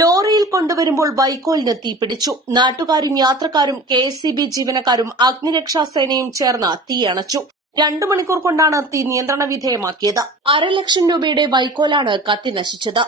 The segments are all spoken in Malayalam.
ലോറിയിൽ കൊണ്ടുവരുമ്പോൾ വൈക്കോലിന് തീപിടിച്ചു നാട്ടുകാരും യാത്രക്കാരും കെ എസ് സി ബി ജീവനക്കാരും അഗ്നിരക്ഷാസേനയും ചേർന്ന് തീയണച്ചു രണ്ടു മണിക്കൂർ കൊണ്ടാണ് തീ നിയന്ത്രണ വിധേയമാക്കിയത്. അരലക്ഷം രൂപയുടെ വൈക്കോലാണ് കത്തി നശിച്ചത്.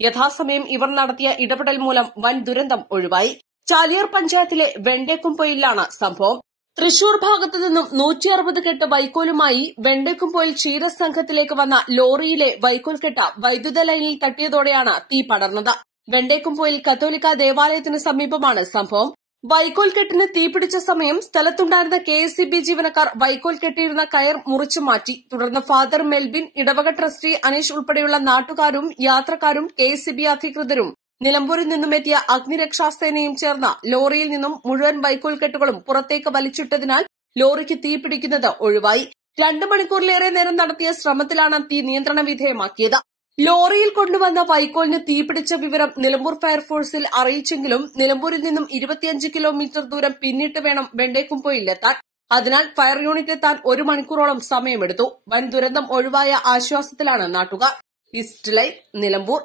യഥാസമയം ഇവർ നടത്തിയ ഇടപെടൽ മൂലം വൻ ദുരന്തം ഒഴിവായി. ചാലിയാർ പഞ്ചായത്തിലെ വെണ്ടേക്കുംപൊയിലാണ് സംഭവം. തൃശൂർ ഭാഗത്തു നിന്നും നൂറ്റി അറുപത് കെട്ട് വൈക്കോലുമായി വെണ്ടേക്കുംപൊയിൽ ക്ഷീരസംഘത്തിലേക്ക് വന്ന ലോറിയിലെ വൈക്കോൽ കെട്ട വൈദ്യുത ലൈനിൽ തട്ടിയതോടെയാണ് തീ പടർന്നത്. വെണ്ടേക്കുംപൊയിൽ കത്തോലിക്ക ദേവാലയത്തിന് സമീപമാണ് സംഭവം. വൈക്കോൽ കെട്ടിന് തീപിടിച്ച സമയം സ്ഥലത്തുണ്ടായിരുന്ന കെ എസ് സി ബി ജീവനക്കാർ വൈക്കോൽ കെട്ടിയിരുന്ന കയർ മുറിച്ചു മാറ്റി. തുടർന്ന് ഫാദർ മെൽബിൻ ഇടവക ട്രസ്റ്റി അനീഷ് ഉൾപ്പെടെയുള്ള നാട്ടുകാരും യാത്രക്കാരും കെ എസ് സി ബി അധികൃതരും നിലമ്പൂരിൽ നിന്നുമെത്തിയ അഗ്നിരക്ഷാസേനയും ചേർന്ന ലോറിയിൽ നിന്നും മുഴുവൻ വൈക്കോൽ കെട്ടുകളും പുറത്തേക്ക് വലിച്ചിട്ടതിനാൽ ലോറിക്ക് തീപിടിക്കുന്നത് ഒഴിവായി. രണ്ടു മണിക്കൂറിലേറെ നേരം നടത്തിയ ശ്രമത്തിലാണ് തീ നിയന്ത്രണ വിധേയമാക്കിയത്. ലോറിയിൽ കൊണ്ടുവന്ന വൈക്കോലിന് തീപിടിച്ച വിവരം നിലമ്പൂർ ഫയർഫോഴ്സിൽ അറിയിച്ചെങ്കിലും നിലമ്പൂരിൽ നിന്നും ഇരുപത്തിയഞ്ച് കിലോമീറ്റർ ദൂരം പിന്നിട്ട് വേണം വെണ്ടേക്കുംപോയിലെത്താൻ. അതിനാൽ ഫയർ യൂണിറ്റ് എത്താൻ ഒരു മണിക്കൂറോളം സമയമെടുത്തു. വൻ ദുരന്തം ഒഴിവായ ആശ്വാസത്തിലാണ് നാട്ടുകാർ. East line Nilambur.